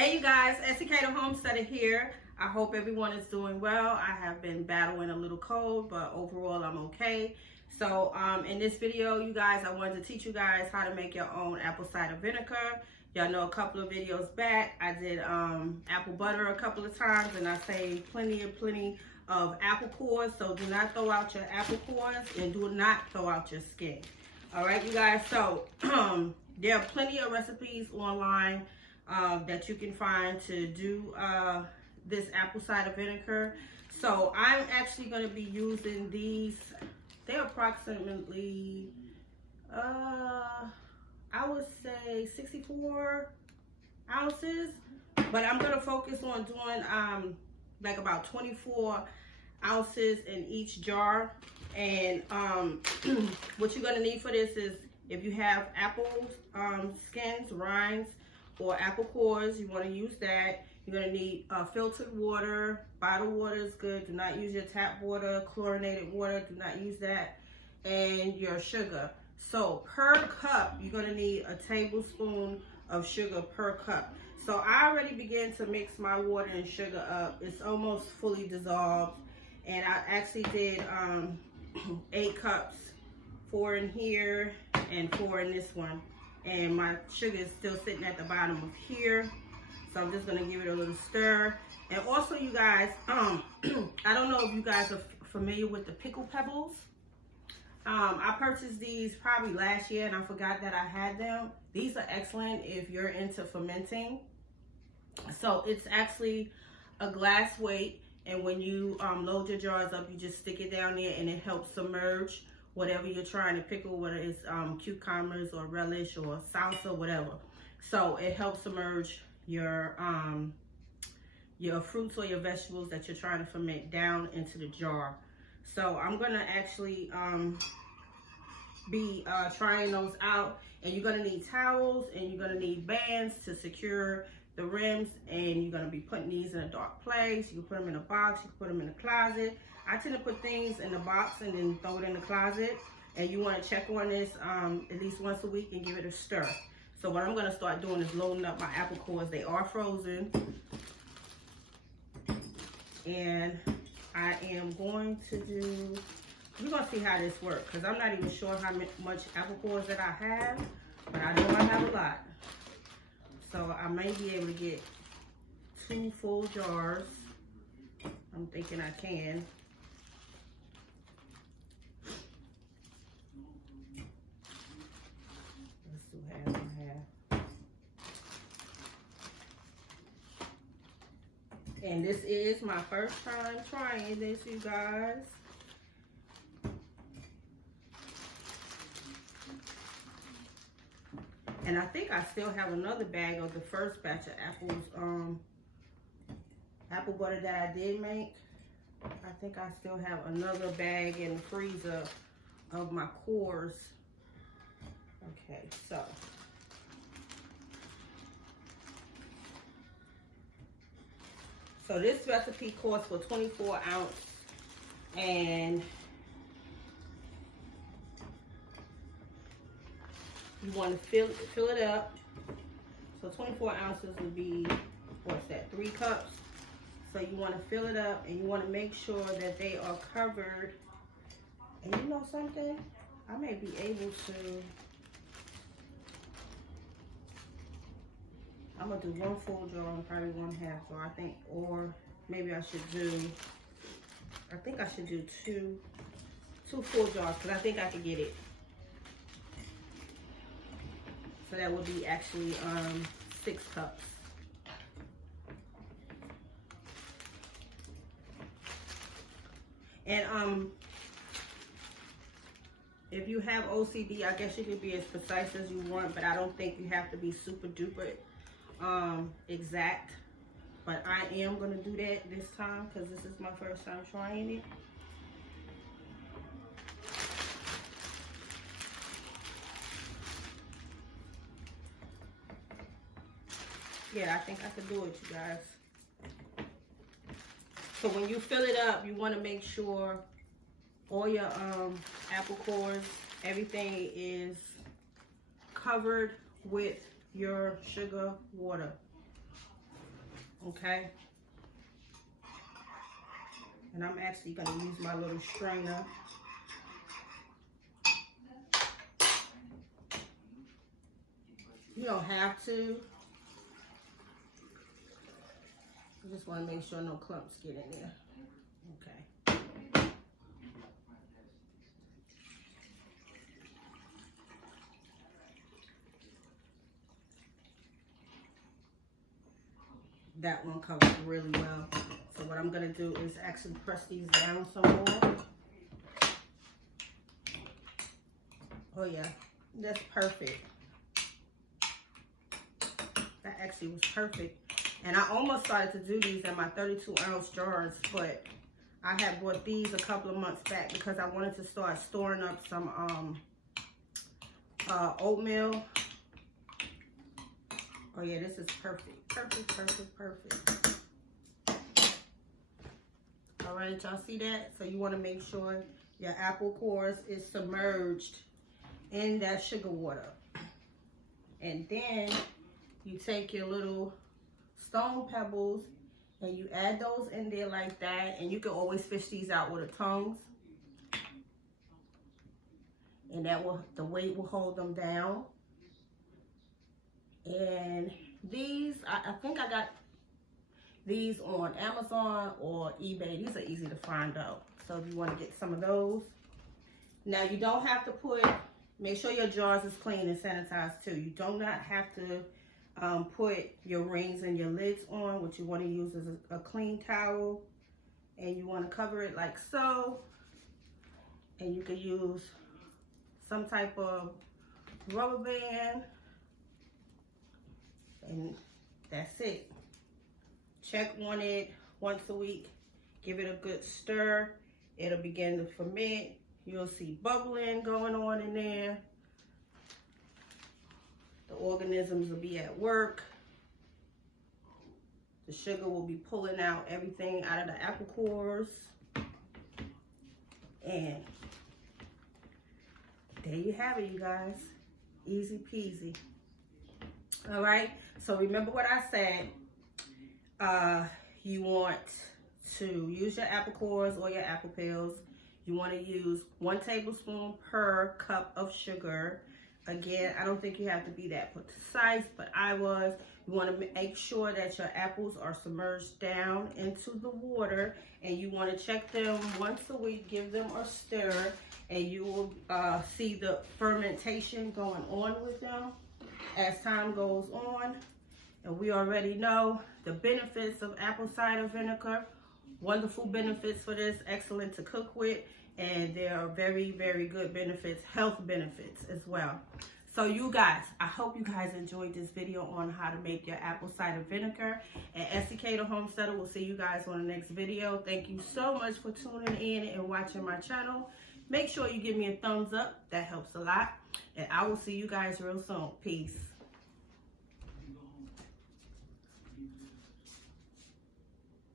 Hey you guys, Esikhomesteddah here. I hope everyone is doing well. I have been battling a little cold, but overall I'm okay. So in this video, you guys, I wanted to teach you guys how to make your own apple cider vinegar. Y'all know a couple of videos back, I did apple butter a couple of times, and I saved plenty of apple cores. So do not throw out your apple cores, and do not throw out your skin. All right, you guys. So there are plenty of recipes online that you can find to do this apple cider vinegar. So I'm actually going to be using these. They're approximately I would say 64 ounces, but I'm going to focus on doing like about 24 ounces in each jar. And what you're going to need for this is, if you have apple skins, rinds, or apple cores, you want to use that. You're going to need filtered water. Bottled water is good. Do not use your tap water. Chlorinated water, do not use that. And your sugar. So per cup, you're going to need a tablespoon of sugar per cup. So I already began to mix my water and sugar up. It's almost fully dissolved. And I actually did 8 cups, 4 in here and 4 in this one. And my sugar is still sitting at the bottom of here. So I'm just gonna give it a little stir. And also, you guys, I don't know if you guys are familiar with the pickled pebbles. I purchased these probably last year and I forgot that I had them. These are excellent if you're into fermenting. So it's actually a glass weight, and when you load your jars up, you just stick it down there and it helps submerge whatever you're trying to pickle, whether it's cucumbers or relish or salsa, whatever. So it helps submerge your fruits or your vegetables that you're trying to ferment down into the jar. So I'm gonna actually be trying those out, and you're gonna need towels and you're gonna need bands to secure the rims, and you're gonna be putting these in a dark place. You can put them in a box, you can put them in a closet. I tend to put things in the box and then throw it in the closet. And you want to check on this at least once a week and give it a stir. So what I'm going to start doing is loading up my apple cores. They are frozen. And I am going to do, we're going to see how this works, because I'm not even sure how much apple cores that I have, but I know I have a lot. So I may be able to get 2 full jars. I'm thinking I can. And this is my first time trying this, you guys. And I think I still have another bag of the first batch of apples, apple butter that I did make. I think I still have another bag in the freezer of my cores. Okay, So this recipe calls for 24 ounce, and you want to fill it up. So 24 ounces would be, what's that, 3 cups. So you want to fill it up, and you want to make sure that they are covered. And you know something? I may be able to, I'm gonna do 1 full jar and probably 1 half jar, I think, or maybe I should do, I think I should do two full jars, because I think I could get it. So that would be actually 6 cups. And if you have OCD, I guess you can be as precise as you want, but I don't think you have to be super duper exact. But I am going to do that this time, because this is my first time trying it. Yeah, I think I could do it, you guys. So when you fill it up, you want to make sure all your apple cores, everything is covered with your sugar water. Okay. And I'm actually going to use my little strainer. You don't have to. I just want to make sure no clumps get in there. Okay. That one covers really well. So what I'm going to do is actually press these down some more. Oh yeah, that's perfect. That actually was perfect. And I almost started to do these in my 32-ounce jars, but I had bought these a couple of months back because I wanted to start storing up some oatmeal. Oh yeah, this is perfect. Perfect, perfect, perfect. All right, y'all see that? So you want to make sure your apple cores is submerged in that sugar water. And then you take your little stone pebbles and you add those in there like that, and you can always fish these out with the tongs, and that will, the weight will hold them down. And these, I think I got these on Amazon or eBay. These are easy to find out, so if you want to get some of those. Now you don't have to put, make sure your jars is clean and sanitized too. You do not have to put your rings and your lids on. What you want to use is a clean towel, and you want to cover it like so, and you can use some type of rubber band, and that's it. Check on it once a week, give it a good stir, it'll begin to ferment. You'll see bubbling going on in there. The organisms will be at work. The sugar will be pulling out everything out of the apple cores. And there you have it, you guys. Easy peasy. All right, so remember what I said. You want to use your apple cores or your apple peels. You want to use 1 tablespoon per cup of sugar. Again, I don't think you have to be that precise, but I was. You want to make sure that your apples are submerged down into the water, and you want to check them once a week, give them a stir, and you will see the fermentation going on with them as time goes on. And we already know the benefits of apple cider vinegar. Wonderful benefits for this, excellent to cook with, and there are very, very good benefits, health benefits as well. So you guys, I hope you guys enjoyed this video on how to make your apple cider vinegar. And Esikhomesteddah will see you guys on the next video. Thank you so much for tuning in and watching my channel. Make sure you give me a thumbs up, that helps a lot. And I will see you guys real soon. Peace.